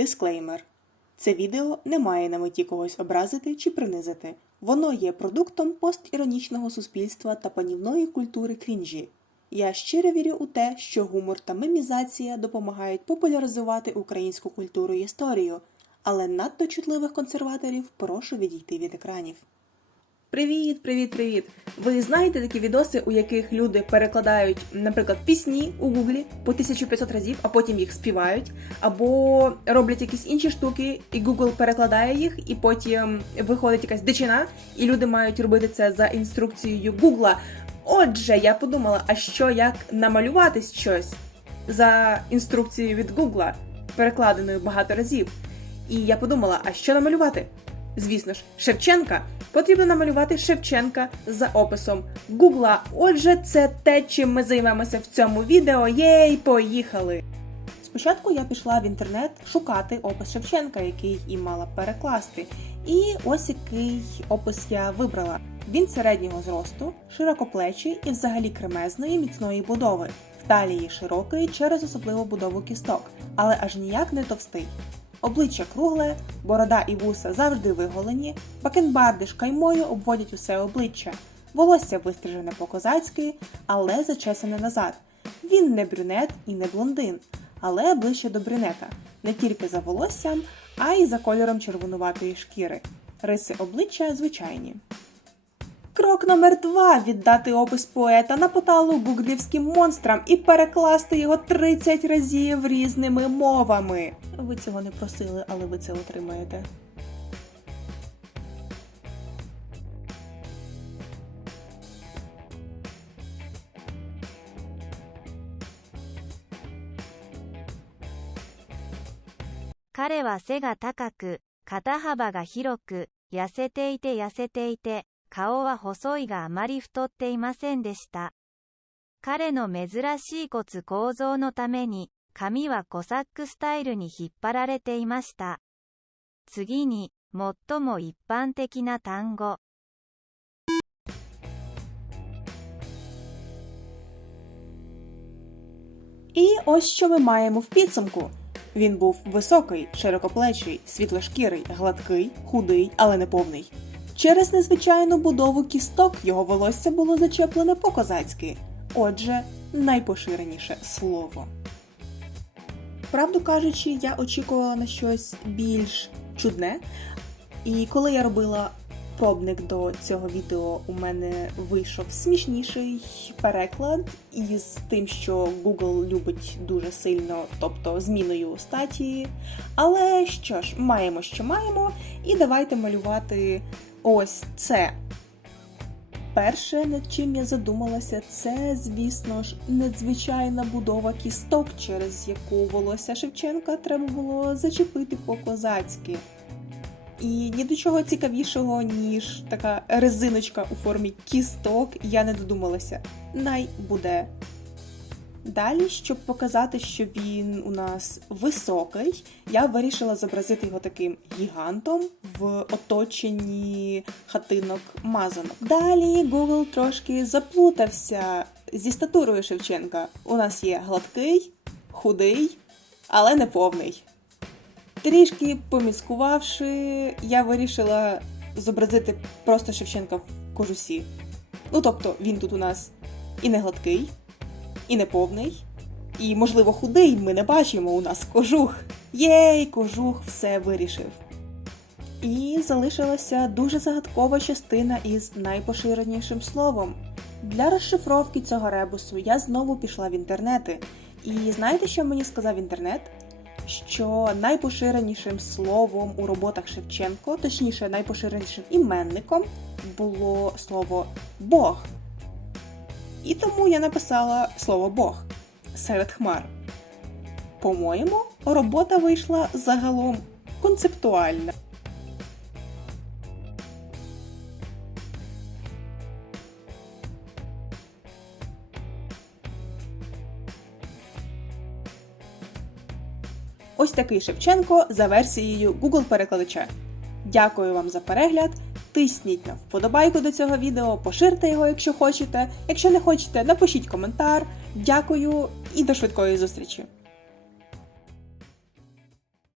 Дисклеймер. Це відео не має на меті когось образити чи принизити. Воно є продуктом постіронічного суспільства та панівної культури крінжі. Я щиро вірю у те, що гумор та мемізація допомагають популяризувати українську культуру і історію, але надто чутливих консерваторів прошу відійти від екранів. Привіт, привіт, привіт! Ви знаєте такі відоси, у яких люди перекладають, наприклад, пісні у Гуглі по 1500 разів, а потім їх співають, або роблять якісь інші штуки, і Google перекладає їх, і потім виходить якась дичина, і люди мають робити це за інструкцією Гугла. Отже, я подумала, а що як намалювати щось за інструкцією від Гугла, перекладеною багато разів. І я подумала, а що намалювати? Звісно ж, Шевченка. Потрібно намалювати Шевченка за описом Гугла. Отже, це те, чим ми займемося в цьому відео. Єй, поїхали! Спочатку я пішла в інтернет шукати опис Шевченка, який і мала перекласти. І ось який опис я вибрала. Він середнього зросту, широкоплечий і взагалі кремезної міцної будови. В талії широкої через особливу будову кісток, але аж ніяк не товстий. Обличчя кругле, борода і вуса завжди виголені, бакенбарди ж каймою обводять усе обличчя, волосся вистрижене по-козацьки, але зачесане назад. Він не брюнет і не блондин, але ближче до брюнета, не тільки за волоссям, а й за кольором червонуватої шкіри. Риси обличчя звичайні. Крок номер два віддати опис поета на поталу бугрівським монстрам і перекласти його 30 разів різними мовами. Ви цього не просили, але ви це отримаєте. Каре ва се га такаку, катахаба га хіроку, ясете іте ясете іте. せていて痩せていて、顔は細いがあまり太っていませんでした。彼の珍しい骨構造のために、髪はコサックスタイルに引っ張られていました。次に、最も一般的な単語。 І ось що ми маємо в підсумку. Він був високий, широкоплечий, світлошкірий, гладкий, худий, але не повний. Через незвичайну будову кісток його волосся було зачеплене по-козацьки. Отже, найпоширеніше слово. Правду кажучи, я очікувала на щось більш чудне. І коли я робила пробник до цього відео, у мене вийшов смішніший переклад із тим, що Google любить дуже сильно, тобто зміною статі. Але що ж, маємо, що маємо, і давайте малювати ось це. Перше, над чим я задумалася, це, звісно ж, надзвичайна будова кісток, через яку волосся Шевченка треба було зачепити по-козацьки. І ні до чого цікавішого, ніж така резиночка у формі кісток, я не додумалася. Най буде. Далі, щоб показати, що він у нас високий, я вирішила зобразити його таким гігантом в оточенні хатинок мазанок. Далі Google трошки заплутався зі статурою Шевченка. У нас є гладкий, худий, але не повний. Трішки поміскувавши, я вирішила зобразити просто Шевченка в кожусі. Ну тобто він тут у нас і не гладкий, і не повний, і, можливо, худий ми не бачимо. У нас кожух. Єй, кожух все вирішив. І залишилася дуже загадкова частина із найпоширенішим словом. Для розшифровки цього ребусу я знову пішла в інтернети. І знаєте, що мені сказав інтернет? Що найпоширенішим словом у роботах Шевченко, точніше, найпоширенішим іменником, було слово Бог. І тому я написала слово Бог серед хмар. По-моєму, робота вийшла загалом концептуальна. Ось такий Шевченко за версією Google перекладача. Дякую вам за перегляд. Тисніть на вподобайку до цього відео, поширте його, якщо хочете. Якщо не хочете, напишіть коментар. Дякую і до швидкої зустрічі!